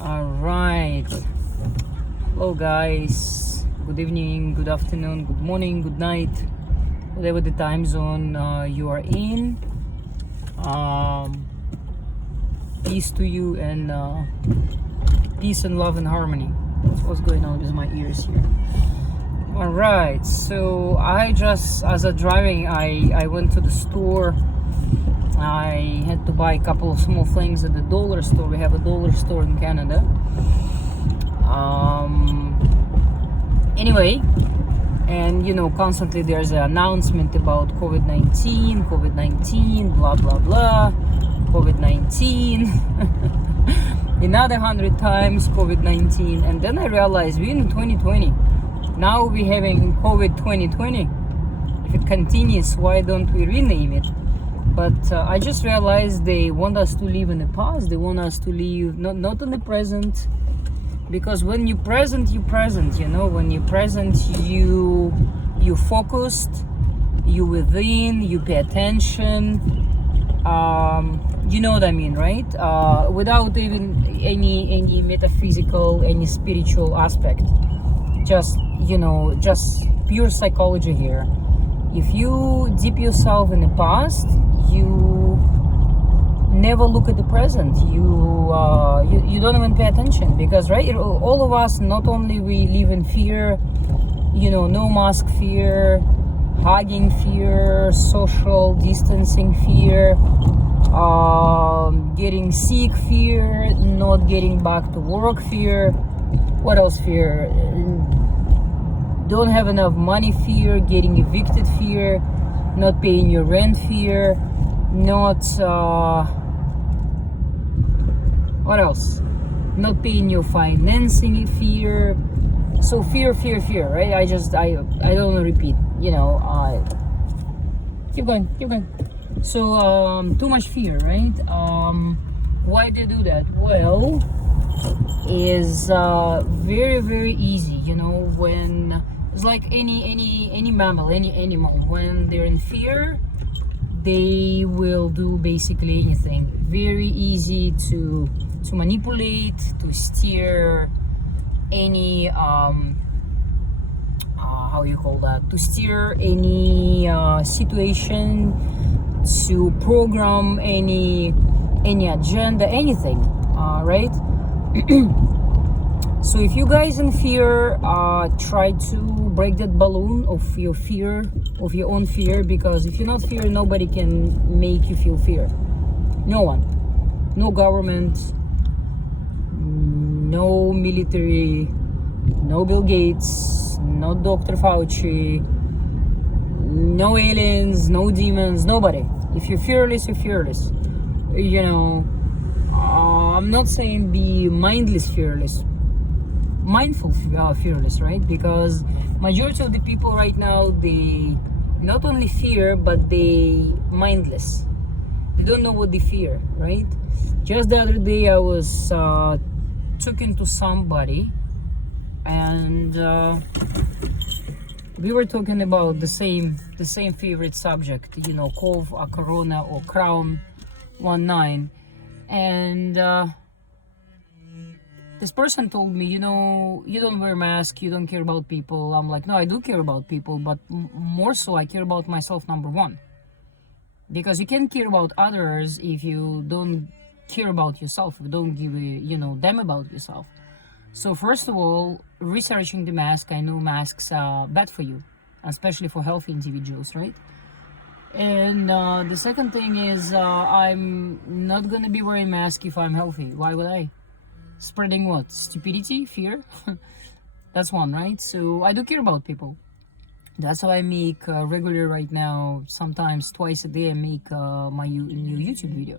All right. Hello, guys. Good evening, good afternoon, good morning, good night, whatever the time zone you are in. Peace to you and peace and love and harmony. That's what's going on with my ears here. All right. So I just, as a driving, I went to the store. I had to buy a couple of small things at the dollar store. We have a dollar store in Canada. Anyway, and constantly there's an announcement about COVID-19, blah blah blah, COVID-19, another 100 times COVID-19, and then I realized we're in 2020. Now we're having COVID 2020. If it continues, why don't we rename it? But I just realized they want us to live in the past. They want us to live not in the present. Because when you're present, you're present. When you're present, you focused, you within, you pay attention. You know what I mean, right? Without even any metaphysical, any spiritual aspect. Just pure psychology here. If you dip yourself in the past, you never look at the present. You don't even pay attention, because right, all of us, not only we live in fear, no mask fear, hugging fear, social distancing fear, getting sick fear, not getting back to work fear. What else fear? Don't have enough money fear, getting evicted fear, not paying your rent fear, not what else? Not paying your financing fear. So fear, right? I don't want to repeat. Keep going. So too much fear, right? Why they do that? Well, is very very easy. When it's like any mammal, any animal, when they're in fear, they will do basically anything. Very easy to manipulate, to steer any how you call that, to steer any situation, to program any agenda, anything, right? So if you guys in fear, try to break that balloon of your fear, of your own fear, because if you're not fear, nobody can make you feel fear. No one. No government, no military, no Bill Gates, no Dr. Fauci, no aliens, no demons, nobody. If you're fearless, you're fearless. I'm not saying be mindless fearless, mindful fearless, right? Because majority of the people right now, they not only fear, but they mindless. They don't know what they fear, right? Just the other day I was talking to somebody, and we were talking about the same favorite subject, COVID, Corona, or Crown 19. And this person told me, you don't wear mask, you don't care about people. I'm like, no, I do care about people, but more so I care about myself, number one. Because you can't care about others if you don't care about yourself, if you don't give a damn about yourself. So first of all, researching the mask, I know masks are bad for you, especially for healthy individuals, right? And the second thing is, I'm not gonna be wearing mask if I'm healthy. Why would I? Spreading what? Stupidity? Fear? That's one, right? So I do care about people. That's why I make regular right now, sometimes twice a day, I make my new YouTube video.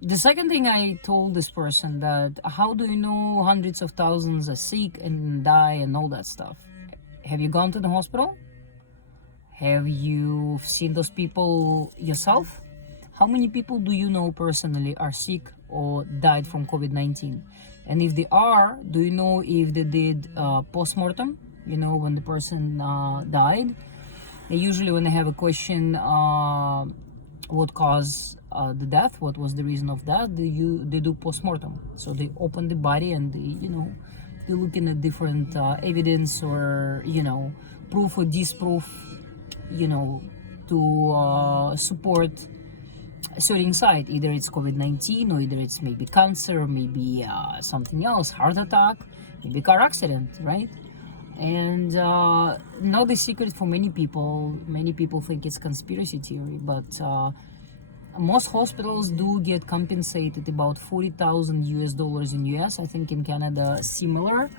The second thing I told this person, that how do you know hundreds of thousands are sick and die and all that stuff? Have you gone to the hospital? Have you seen those people yourself? How many people do you know personally are sick or died from COVID-19? And if they are, do you know if they did post-mortem? When the person died, they usually, when they have a question, what caused the death, what was the reason of that. They do post-mortem, so they open the body and they're looking at different evidence, or proof or disproof, to support a certain side. Either it's COVID-19, or either it's maybe cancer, maybe something else, heart attack, maybe car accident, right? And not the secret for many people. Many people think it's conspiracy theory, but most hospitals do get compensated about $40,000 in US. I think in Canada similar.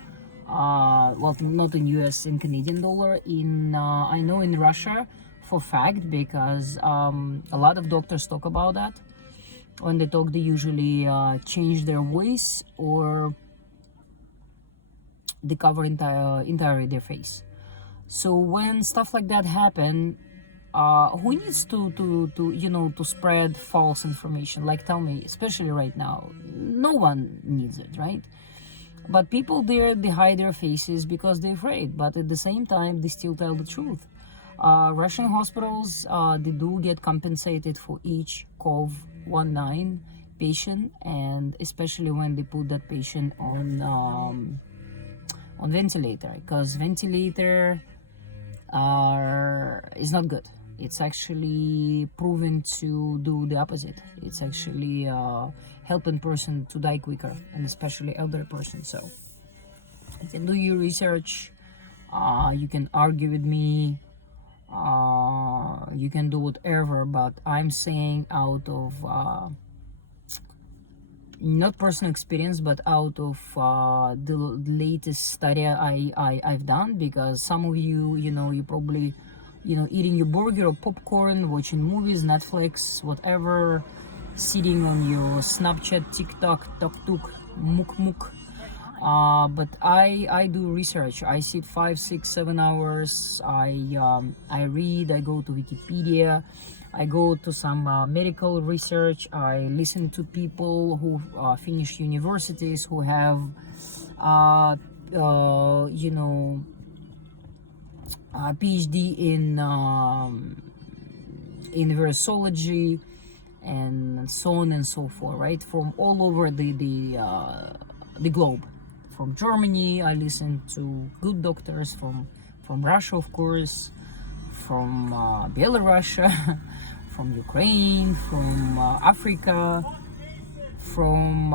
Well, not in US, in Canadian dollar. In I know in Russia for fact, because a lot of doctors talk about that. When they talk, they usually change their voice, or they cover entirely their face. So when stuff like that happen, who needs to spread false information? Like, tell me, especially right now, no one needs it, right? But people there, they hide their faces because they're afraid, but at the same time they still tell the truth. Russian hospitals, they do get compensated for each COVID-19 patient, and especially when they put that patient on ventilator, because ventilator is not good. It's actually proven to do the opposite. It's actually helping person to die quicker, and especially elderly person. So you can do your research, you can argue with me, you can do whatever, but I'm saying out of not personal experience, but out of the latest study I've done. Because some of you, you probably, eating your burger or popcorn, watching movies, Netflix, whatever, sitting on your Snapchat, TikTok, TokTok, Muk. But I do research. I sit 5, 6, 7 hours. I read. I go to Wikipedia. I go to some medical research. I listen to people who finished universities, who have a PhD in virusology and so on and so forth, right? From all over the globe. From Germany, I listen to good doctors. From Russia, of course, from Belarus, from Ukraine, from Africa, from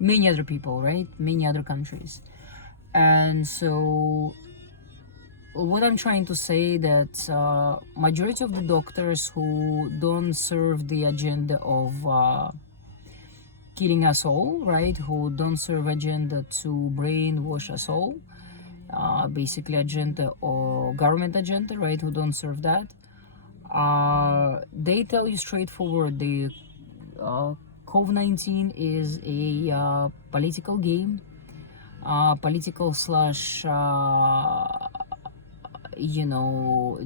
many other people, right? Many other countries. And so what I'm trying to say, that majority of the doctors who don't serve the agenda of killing us all, right? Who don't serve agenda to brainwash us all, basically agenda or government agenda, right? Who don't serve that. They tell you straightforward, the COVID-19 is a political game, political slash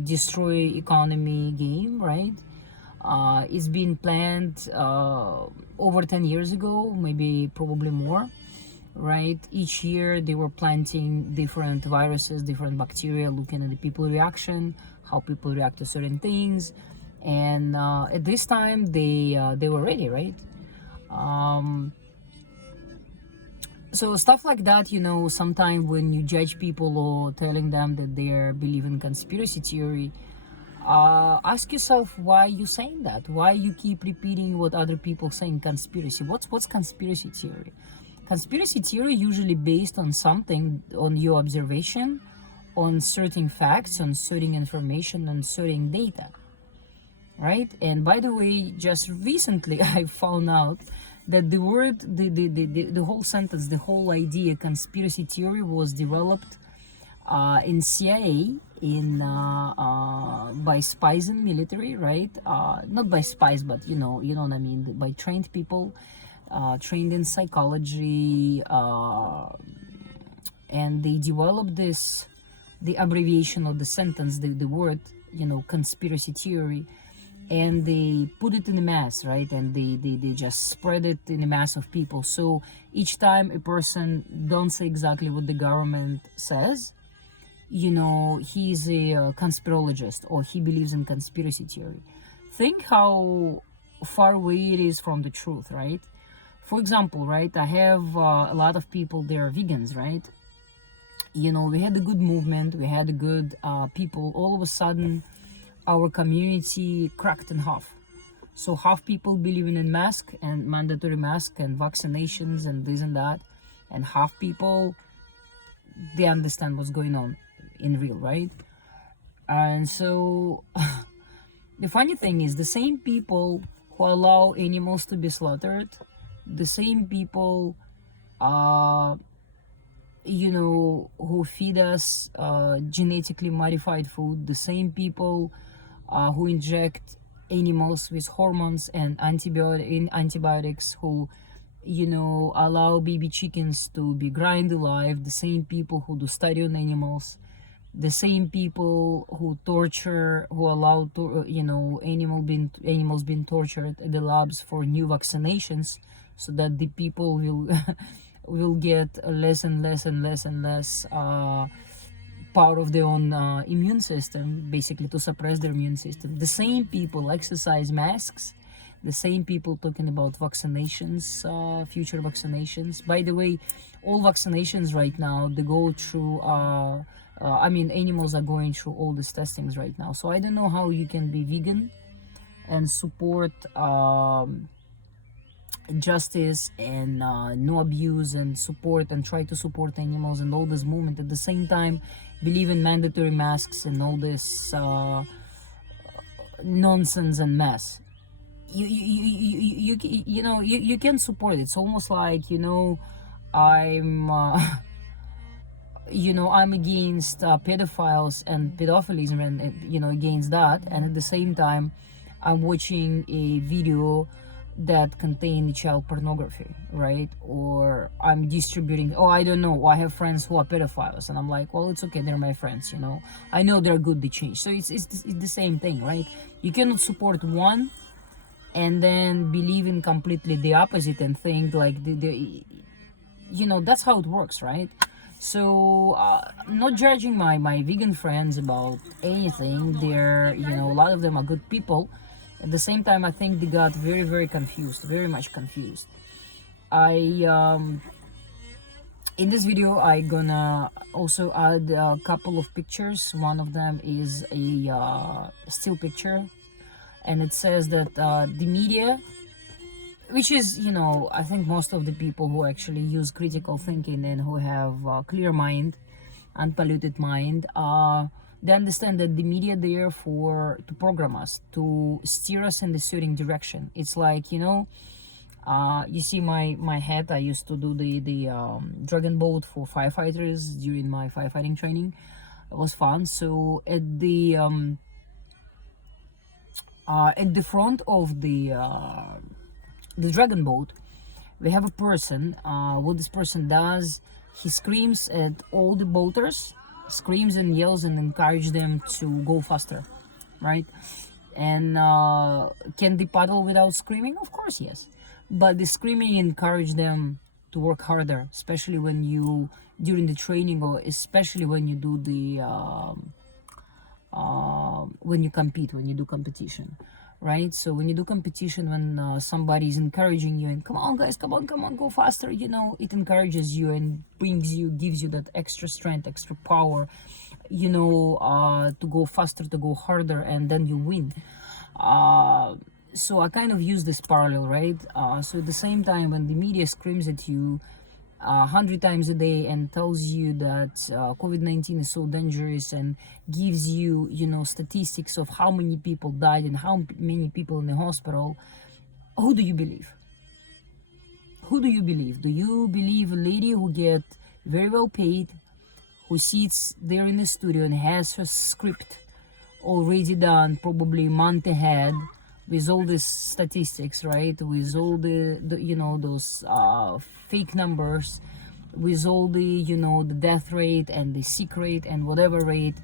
destroy economy game, right? It's been planned over 10 years ago, maybe probably more, right? Each year they were planting different viruses, different bacteria, looking at the people reaction, how people react to certain things, and at this time they were ready, right? So stuff like that, sometimes when you judge people or telling them that they believe in conspiracy theory, ask yourself why you saying that. Why you keep repeating what other people saying conspiracy? What's conspiracy theory? Conspiracy theory usually based on something, on your observation, on certain facts, on certain information, on certain data, right? And by the way, just recently I found out that the word, the whole sentence, the whole idea, conspiracy theory, was developed in CIA, by spies and military, right? Not by spies, but you know what I mean, by trained people, trained in psychology, and they developed the abbreviation of the sentence, the word, conspiracy theory, and they put it in the mass, right? And they just spread it in a mass of people. So each time a person don't say exactly what the government says, you know, he's a conspirologist or he believes in conspiracy theory. Think how far away it is from the truth, right? For example, right, I have a lot of people, they are vegans, right? You know, we had a good movement, we had a good people. All of a sudden, our community cracked in half. So half people believing in mask and mandatory mask and vaccinations and this and that, and half people, they understand what's going on in real, right? And so the funny thing is, the same people who allow animals to be slaughtered, the same people you know, who feed us genetically modified food, the same people who inject animals with hormones and antibiotics, who, you know, allow baby chickens to be ground alive, the same people who do study on animals, the same people who torture, who allow you know, animals being tortured at the labs for new vaccinations, so that the people will will get less and less and less and less power of their own immune system, basically to suppress their immune system. The same people exercise masks, the same people talking about vaccinations, future vaccinations. By the way, all vaccinations right now, they go through I mean, animals are going through all these testings right now. So I don't know how you can be vegan and support justice and no abuse and support and try to support animals and all this movement, at the same time believe in mandatory masks and all this nonsense and mess. You know, you can support it. It's almost like, you know, I'm you know, I'm against pedophiles and pedophilism, and you know, against that, and at the same time I'm watching a video that contain child pornography, right? Or I'm distributing, oh, I don't know, I have friends who are pedophiles, and I'm like, well, it's okay, they're my friends, you know, I know they're good, they change. So it's the same thing, right? You cannot support one and then believe in completely the opposite and think like the you know, that's how it works, right? So not judging my vegan friends about anything. They're, you know, a lot of them are good people. At the same time, I think they got very confused, very much confused. I in this video I gonna also add a couple of pictures. One of them is a still picture, and it says that the media, which is, you know, I think most of the people who actually use critical thinking and who have a clear mind, unpolluted mind, they understand that the media there for to program us, to steer us in the certain direction. It's like, you know, you see my hat. I used to do the dragon boat for firefighters during my firefighting training. It was fun. So at the front of the dragon boat, we have a person. What this person does, he screams at all the boaters, screams and yells and encourage them to go faster, right? And can they paddle without screaming? Of course, yes. But the screaming encourage them to work harder, especially when you, during the training, or especially when you do the when you compete, when you do competition, right? So when you do competition, when somebody is encouraging you and come on guys, come on, go faster, you know, it encourages you and brings you, gives you that extra strength, extra power, you know, to go faster, to go harder, and then you win. So I kind of use this parallel, right? So at the same time, when the media screams at you 100 times a day and tells you that COVID-19 is so dangerous and gives you, you know, statistics of how many people died and how many people in the hospital, who do you believe? Who do you believe? Do you believe a lady who get very well paid, who sits there in the studio and has her script already done, probably a month ahead, with all these statistics, right? With all the you know, those fake numbers, with all the, you know, the death rate and the sick rate and whatever rate,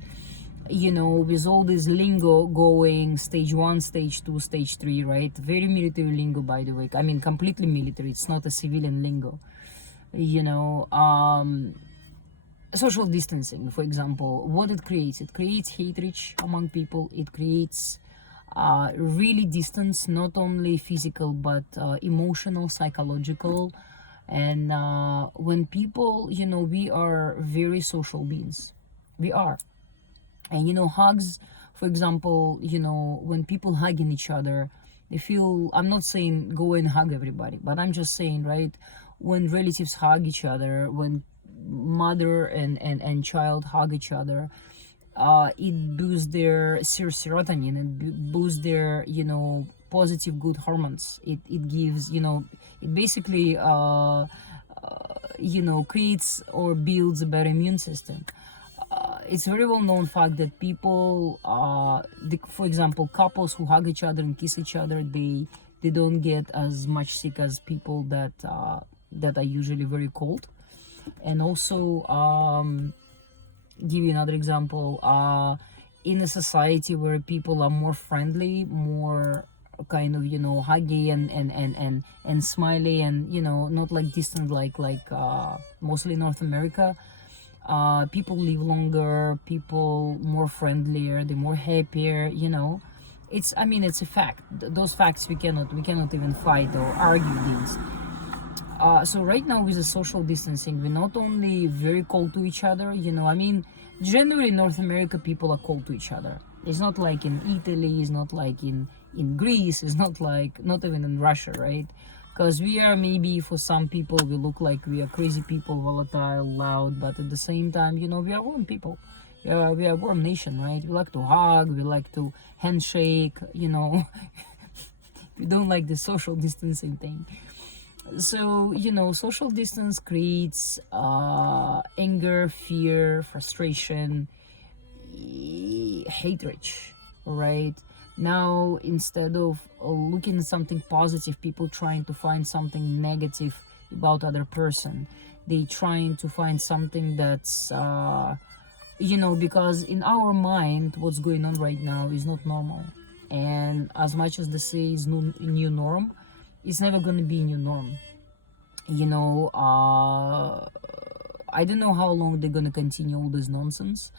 you know, with all this lingo going, stage 1, stage 2, stage 3, right? Very military lingo, by the way. I mean, completely military. It's not a civilian lingo, you know. social distancing, for example, what it creates hatred among people. It creates really distance, not only physical but emotional, psychological. And when people, we are very social beings, we are. And hugs, for example, when people hugging each other, they feel, I'm not saying go and hug everybody, but I'm just saying, right, when relatives hug each other, when mother and child hug each other, it boosts their serotonin, and boosts their positive good hormones. It gives, it basically creates or builds a better immune system. It's very well known fact that people, for example, couples who hug each other and kiss each other, they don't get as much sick as people that are usually very cold. And also, give you another example, in a society where people are more friendly, more kind of huggy and smiley, and not like distant, like mostly North America, people live longer, people more friendlier, they're more happier. It's, I mean, it's a fact. Those facts we cannot even fight or argue these. So right now with the social distancing, we're not only very cold to each other, I mean, generally in North America, people are cold to each other. It's not like in Italy, it's not like in Greece, it's not even in Russia, right? Because we are, maybe for some people, we look like we are crazy people, volatile, loud, but at the same time, we are warm people. We are a warm nation, right? We like to hug, we like to handshake, we don't like the social distancing thing. So, social distance creates anger, fear, frustration, hatred, right? Now, instead of looking at something positive, people trying to find something negative about other person. They trying to find something that's, because in our mind, what's going on right now is not normal. And as much as they say is new norm, it's never going to be a new norm. I don't know how long they're going to continue all this nonsense,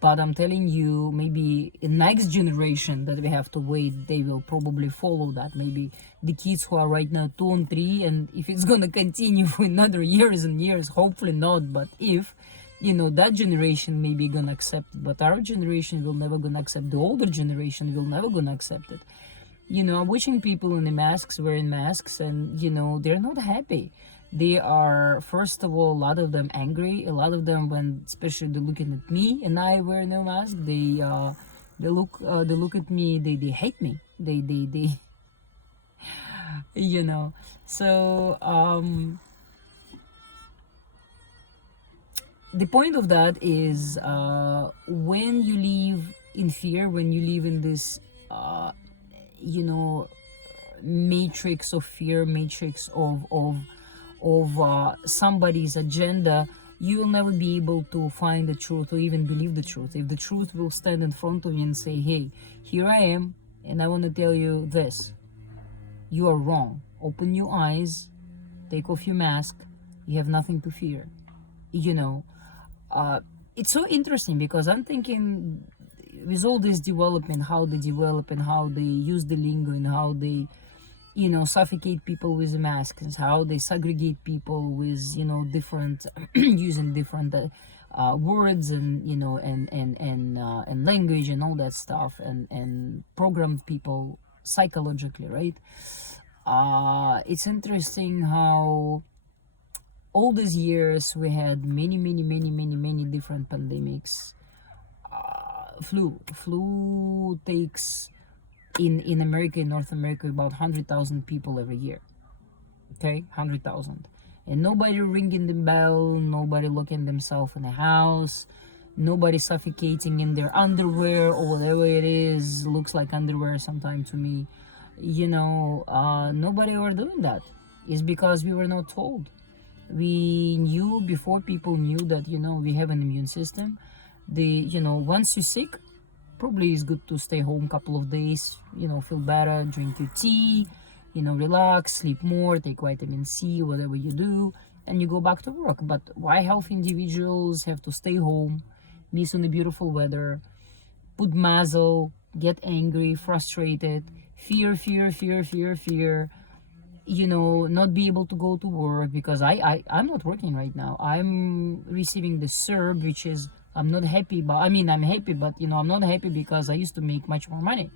but I'm telling you, maybe in next generation that we have to wait, they will probably follow that. Maybe the kids who are right now 2 and 3, and if it's going to continue for another years and years, hopefully not, but if, that generation may be going to accept it, but our generation will never going to accept. The older generation will never going to accept it. I'm watching people in the masks, wearing masks, and, they're not happy. They are, first of all, a lot of them angry. A lot of them, when especially they're looking at me and I wear no mask, they look at me, they hate me. They So, the point of that is, when you live in fear, when you live in this, matrix of fear, matrix of somebody's agenda, you will never be able to find the truth or even believe the truth. If the truth will stand in front of you and say, hey, here I am, and I want to tell you this, you are wrong. Open your eyes, take off your mask, you have nothing to fear. It's so interesting, because I'm thinking, with all this development, how they develop and how they use the lingo and how they, suffocate people with the masks, and how they segregate people with, different, using different words and, and language and all that stuff, and program people psychologically, right? It's interesting how all these years we had many different pandemics. Flu takes in America, in North America, about 100,000 people every year. Okay, 100,000, and nobody ringing the bell, nobody locking themselves in a house, nobody suffocating in their underwear or whatever it is. Looks like underwear sometimes to me. Nobody were doing that. It's because we were not told. We knew before people knew that we have an immune system. Once you're sick, probably it's good to stay home a couple of days, feel better, drink your tea, relax, sleep more, take vitamin C, whatever you do, and you go back to work. But why healthy individuals have to stay home, miss on the beautiful weather, put muzzle, get angry, frustrated, fear, not be able to go to work because I'm not working right now. I'm receiving the CERB, which is I'm not happy, but I'm happy, but I'm not happy because I used to make much more money.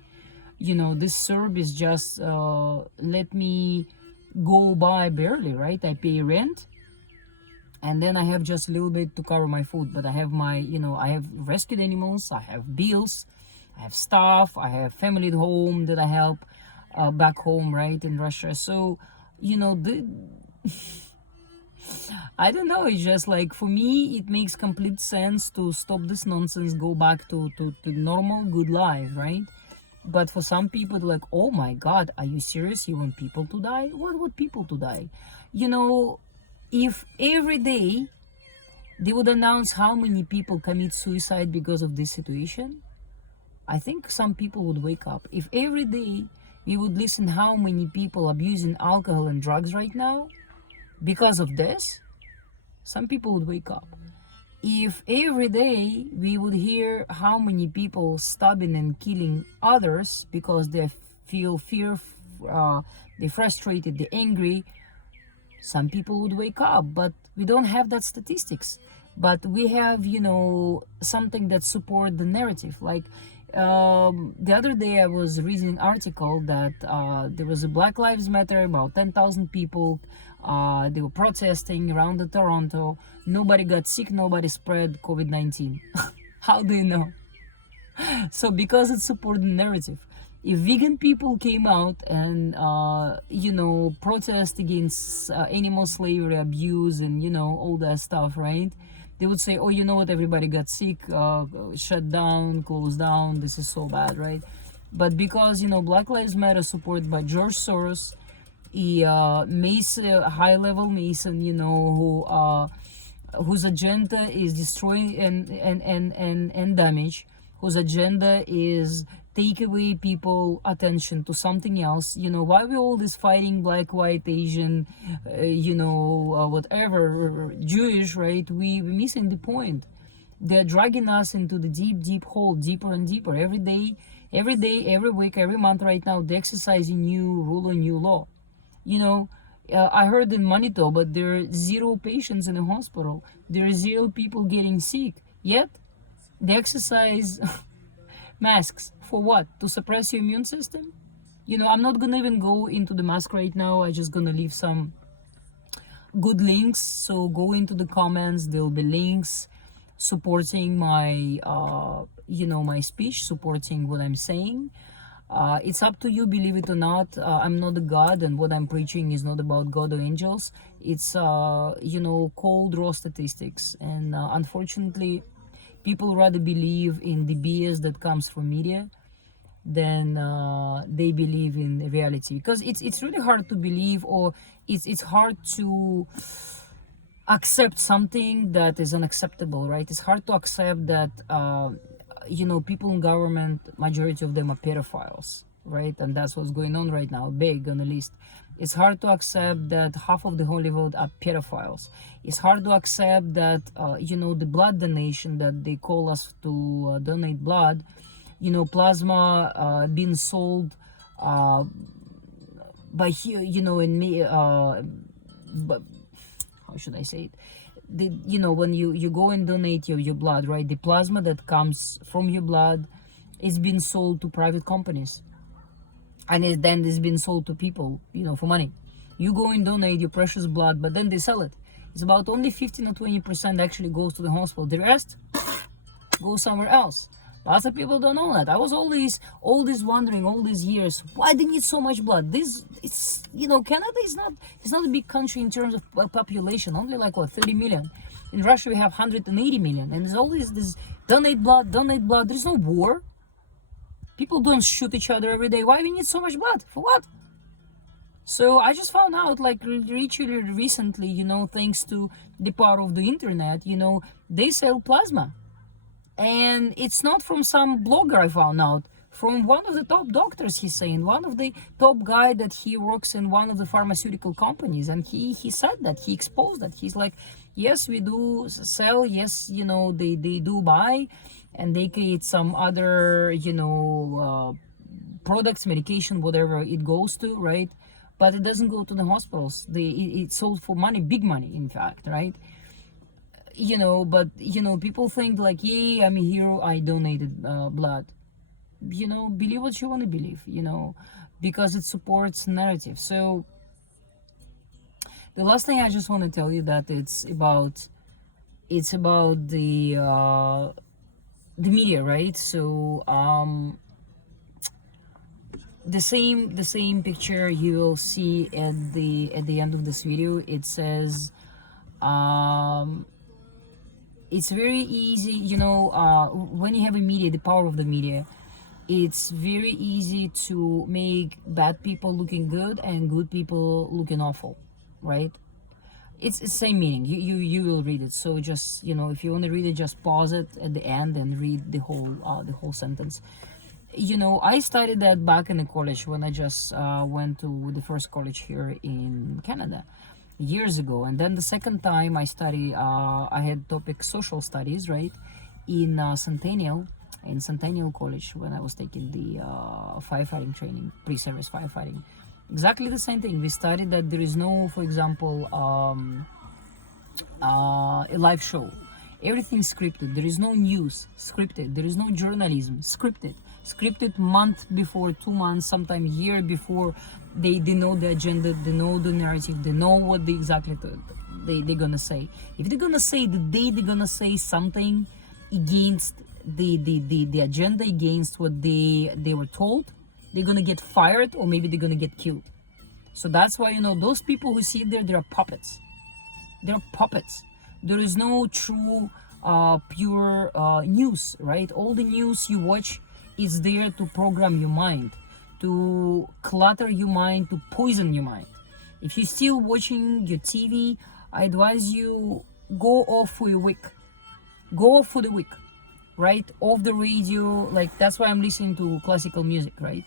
This CERB is just let me go by barely, right? I pay rent, and then I have just a little bit to cover my food, but I have I have rescued animals, I have bills, I have staff, I have family at home that I help back home, right, in Russia. So I don't know, it's just like, for me it makes complete sense to stop this nonsense, go back to normal good life, right? But for some people, they're like, oh my god, are you serious? You want people to die? What would people to die? If every day they would announce how many people commit suicide because of this situation, I think some people would wake up. If every day we would listen how many people abusing alcohol and drugs right now because of this, some people would wake up. If every day we would hear how many people stabbing and killing others because they feel fear, they're frustrated, they're angry, some people would wake up. But we don't have that statistics. But we have, something that support the narrative. Like the other day I was reading an article that there was a Black Lives Matter, about 10,000 people. They were protesting around the Toronto. Nobody got sick, nobody spread COVID-19. How do you know? So because it supported the narrative. If vegan people came out and protest against animal slavery, abuse, and all that stuff, right? They would say, oh, you know what, everybody got sick, shut down, closed down, this is so bad, right? But because Black Lives Matter, supported by George Soros, a Mason, high-level Mason, whose agenda is destroying and damage, whose agenda is take away people attention to something else. Why we all this fighting black, white, Asian, whatever, Jewish, right? We're missing the point. They're dragging us into the deep hole, deeper and deeper. Every day, every week, every month right now, they're exercising new rule and new law. I heard in Manitoba, there are 0 patients in the hospital. There are 0 people getting sick. Yet, they exercise masks. For what? To suppress your immune system? I'm not gonna even go into the mask right now. I'm just gonna leave some good links. So go into the comments. There'll be links supporting my, my speech, supporting what I'm saying. It's up to you, believe it or not. I'm not a god, and what I'm preaching is not about God or angels. It's cold raw statistics, and unfortunately people rather believe in the BS that comes from media than they believe in reality, because it's really hard to believe, or it's hard to accept something that is unacceptable, right? It's hard to accept that people in government, majority of them are pedophiles, right? And that's what's going on right now, big on the list. It's hard to accept that half of the Hollywood are pedophiles. It's hard to accept that the blood donation, that they call us to donate blood, plasma being sold by here, in me, but how should I say it? When you go and donate your blood, right, the plasma that comes from your blood is being sold to private companies, and then it's been sold to people, for money. You go and donate your precious blood, but then they sell it. It's about only 15 or 20% actually goes to the hospital. The rest goes somewhere else. Lots of people don't know that. I was always wondering all these years, why they need so much blood. Canada is not a big country in terms of population, only like 30 million. In Russia we have 180 million, and there's always this donate blood. There's no war. People don't shoot each other every day. Why we need so much blood? For what? So I just found out, like, literally recently, thanks to the power of the internet, they sell plasma. And it's not from some blogger I found out. from one of the top doctors, he's saying, one of the top guy that he works in one of the pharmaceutical companies. And he said that, he exposed that. He's like, yes, we do sell, yes, you know, they do buy, and they create some other, you know, products, medication, whatever it goes to, right? But it doesn't go to the hospitals. It's sold for money, big money, in fact, right? You know, but, you know, people think like, yay, I'm a hero, I donated blood. You know, believe what you want to believe, you know, because it supports narrative. So the last thing I just want to tell you that it's about the media, right? So the same picture you will see at the end of this video. It says it's very easy, you know, when you have a media, the power of the media, it's very easy to make bad people looking good and good people looking awful, right? It's the same meaning. You will read it. So just, you know, if you want to read it, just pause it at the end and read the whole sentence. You know, I studied that back in the college when I just went to the first college here in Canada years ago. And then the second time I studied, I had topic social studies, right, in Centennial College when I was taking the firefighting training, pre-service firefighting. Exactly the same thing. We studied that there is no, for example, a live show. Everything's scripted. There is no news, scripted. There is no journalism, scripted. Scripted month before, 2 months, sometimes year before. They know the agenda, they know the narrative, they know what they're gonna say. If they're gonna say the day they're gonna say something against the agenda, against what they were told, they're gonna get fired or maybe they're gonna get killed. So that's why, you know, those people who sit there, they're puppets. They're puppets. There is no true pure news, right? All the news you watch is there to program your mind, to clutter your mind, to poison your mind. If you're still watching your TV, I advise you go off for a week. Go off for the week, right? Off the radio, like that's why I'm listening to classical music, right?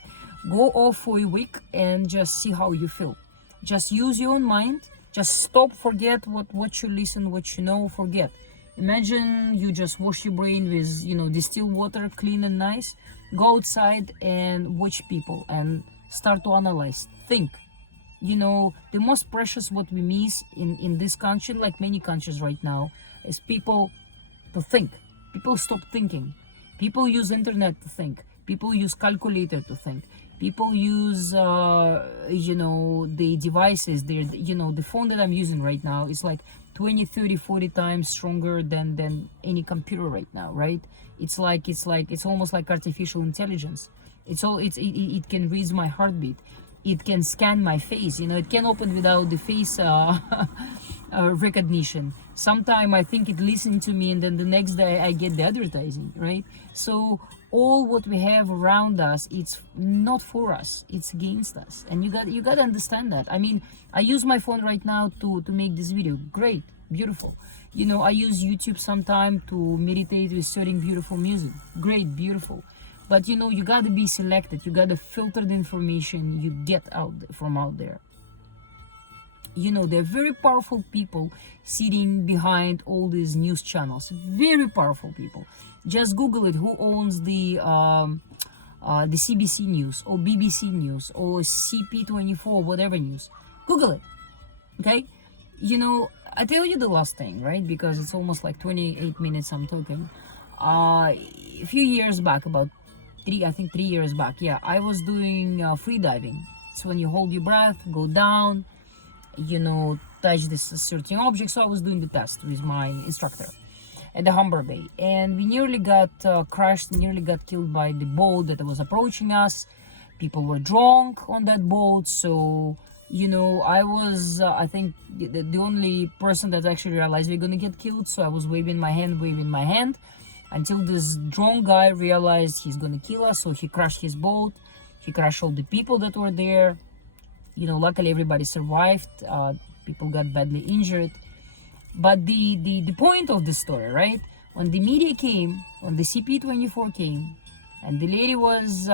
Go off for a week and just see how you feel. Just use your own mind. Just stop, forget what you listen, what you know, forget. Imagine you just wash your brain with, you know, distilled water, clean and nice. Go outside and watch people and start to analyze, think. You know, the most precious what we miss in this country, like many countries right now, is people to think. People stop thinking. People use internet to think. People use calculator to think. People use, you know, the devices. You know, the phone that I'm using right now is like 20, 30, 40 times stronger than any computer right now, right? It's almost like artificial intelligence. It can read my heartbeat. It can scan my face. You know, it can open without the face recognition. Sometimes I think it listens to me, and then the next day I get the advertising, right? So all what we have around us, it's not for us, it's against us, and you got to understand that. I mean, I use my phone right now to make this video. Great, beautiful. You know, I use YouTube sometime to meditate with certain beautiful music. Great, beautiful. But you know, you got to be selected. You got to filter the information you get out there. You know, there are very powerful people sitting behind all these news channels. Very powerful people. Just Google it. Who owns the CBC News or BBC News or CP24, whatever news? Google it. Okay. You know, I tell you the last thing, right? Because it's almost like 28 minutes I'm talking. A few years back, about 3 years back, yeah, I was doing free diving. So when you hold your breath, go down, you know, touch this certain object. So I was doing the test with my instructor at the Humber Bay, and we nearly got crashed, nearly got killed by the boat that was approaching us. People were drunk on that boat. So, you know, I was I think the only person that actually realized we're gonna get killed. So I was waving my hand until this drunk guy realized he's gonna kill us. So he crashed his boat, he crashed all the people that were there. You know, luckily everybody survived. People got badly injured. But the point of the story, right? When the media came, when the CP24 came, and the lady was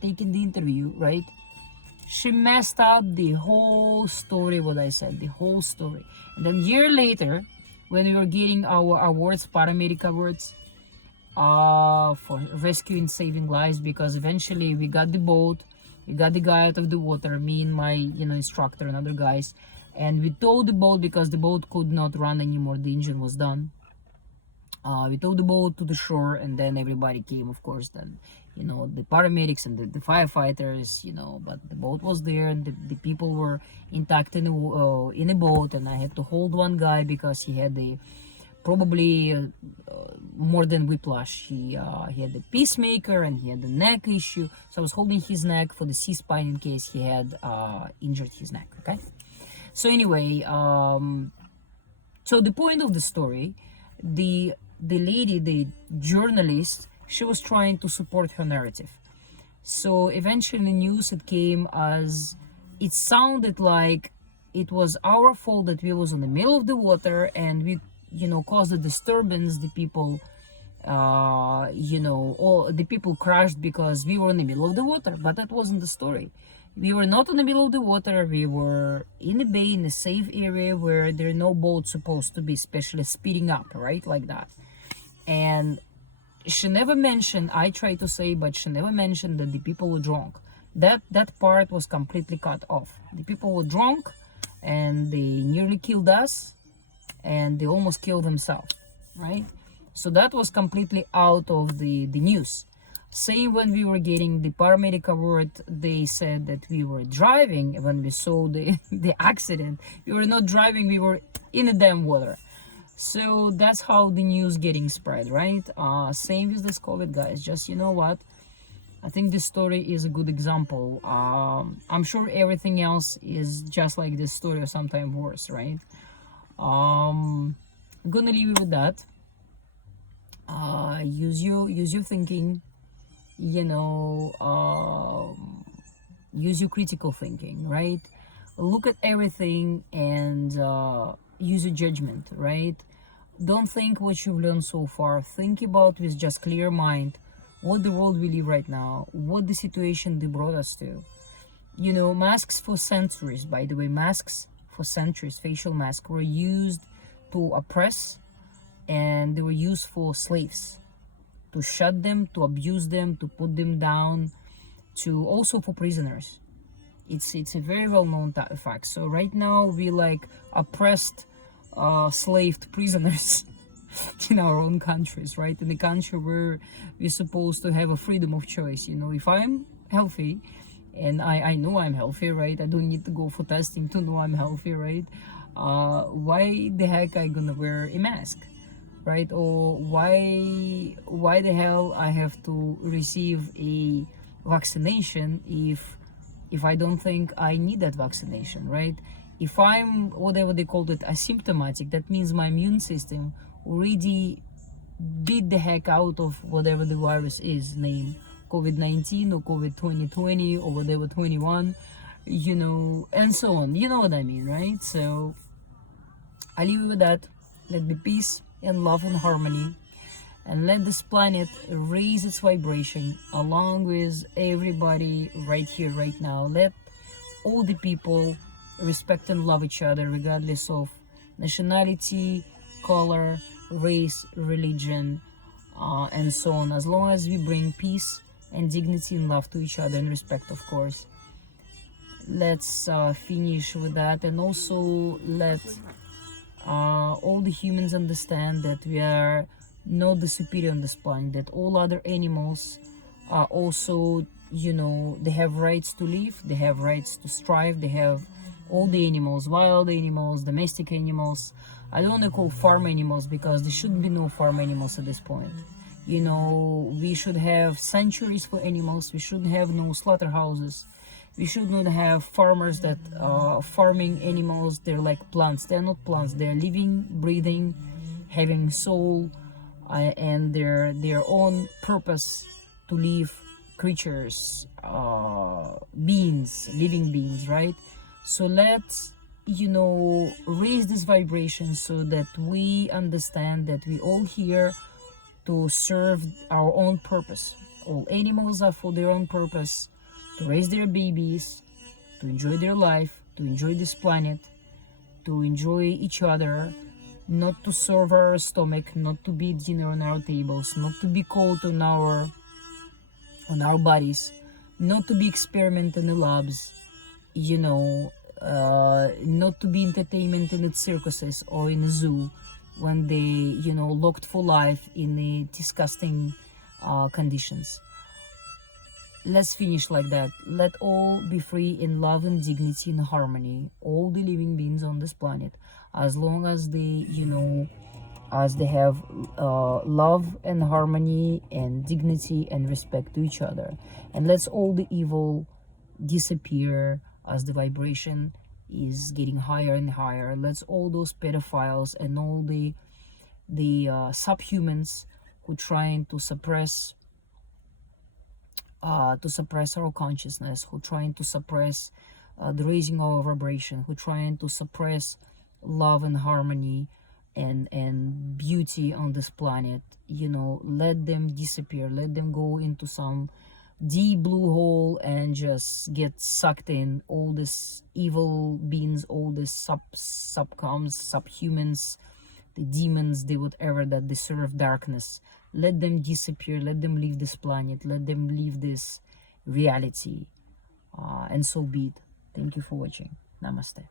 taking the interview, right? She messed up the whole story, what I said, the whole story. And then year later, when we were getting our awards, paramedic awards, for rescuing, saving lives, because eventually we got the boat, we got the guy out of the water, me and my instructor and other guys, and we towed the boat because the boat could not run anymore, the engine was done. We towed the boat to the shore, and then everybody came, of course, then the paramedics and the firefighters, but the boat was there, and the people were intact in a boat, and I had to hold one guy because he had probably more than whiplash. He had a pacemaker and he had a neck issue, so I was holding his neck for the C-spine in case he had injured his neck. Okay, so anyway, so the point of the story, the lady, the journalist, she was trying to support her narrative. So eventually in the news it came as, it sounded like it was our fault that we was in the middle of the water and we caused a disturbance. The people all the people crashed because we were in the middle of the water, but that wasn't the story. We were not in the middle of the water. We were in a bay, in a safe area where there are no boats supposed to be, especially speeding up, right, like that. And she never mentioned, I tried to say, but she never mentioned that the people were drunk. That part was completely cut off. The people were drunk and they nearly killed us and they almost killed themselves, right? So that was completely out of the news. Same when we were getting the paramedic award, they said that we were driving. When we saw the accident, we were not driving, we were in the damn water. So that's how the news getting spread, right? Same with this COVID, guys. Just, what, I think this story is a good example. I'm sure everything else is just like this story or sometimes worse, right? I'm gonna leave you with that. Use your thinking, use your critical thinking, right? Look at everything and use your judgment, right? Don't think what you've learned so far. Think about with just clear mind what the world we live right now, what the situation they brought us to. Masks for centuries, by the way, masks for centuries, facial masks were used to oppress, and they were used for slaves, to shut them, to abuse them, to put them down, to also for prisoners. It's a very well-known fact. So right now we like oppressed, slaved prisoners in our own countries, right? In the country where we're supposed to have a freedom of choice. If I'm healthy, and I know I'm healthy, right? I don't need to go for testing to know I'm healthy, right? Why the heck I gonna wear a mask, right? Or why the hell I have to receive a vaccination if I don't think I need that vaccination, right? If I'm, whatever they called it, asymptomatic, that means my immune system already beat the heck out of whatever the virus is, named COVID-19 or COVID 2020 or whatever 21, and so on. You know what I mean, right? So I leave you with that. Let be peace and love and harmony, and let this planet raise its vibration along with everybody right here, right now. Let all the people respect and love each other regardless of nationality, color, race, religion, and so on. As long as we bring peace and dignity and love to each other and respect, of course. Let's finish with that, and also let all the humans understand that we are not the superior on this planet, that all other animals are also, they have rights to live, they have rights to strive, they have all the animals, wild animals, domestic animals. I don't want to call farm animals because there shouldn't be no farm animals at this point. We should have sanctuaries for animals. We shouldn't have no slaughterhouses. We should not have farmers that are farming animals. They're like plants. They're not plants. They're living, breathing, having soul, and their own purpose to live creatures, beings, living beings, right? So let's raise this vibration so that we understand that we all here to serve our own purpose, All animals are for their own purpose, to raise their babies, to enjoy their life, to enjoy this planet, to enjoy each other, not to serve our stomach, not to be dinner on our tables, not to be cold on our bodies, not to be experiment in the labs, not to be entertainment in the circuses or in the zoo when they, locked for life in the disgusting conditions. Let's finish like that. Let all be free in love and dignity and harmony, all the living beings on this planet, as long as they, as they have love and harmony and dignity and respect to each other. And let's all the evil disappear as the vibration is getting higher and higher. Let's all those pedophiles and all the subhumans who trying to suppress our consciousness, who trying to suppress the raising of our vibration, who trying to suppress love and harmony and beauty on this planet, let them disappear. Let them go into some deep blue hole and just get sucked in. All this evil beings, all this subhumans, the demons, the whatever that they serve darkness, let them disappear. Let them leave this planet. Let them leave this reality, and so be it. Thank you for watching. Namaste.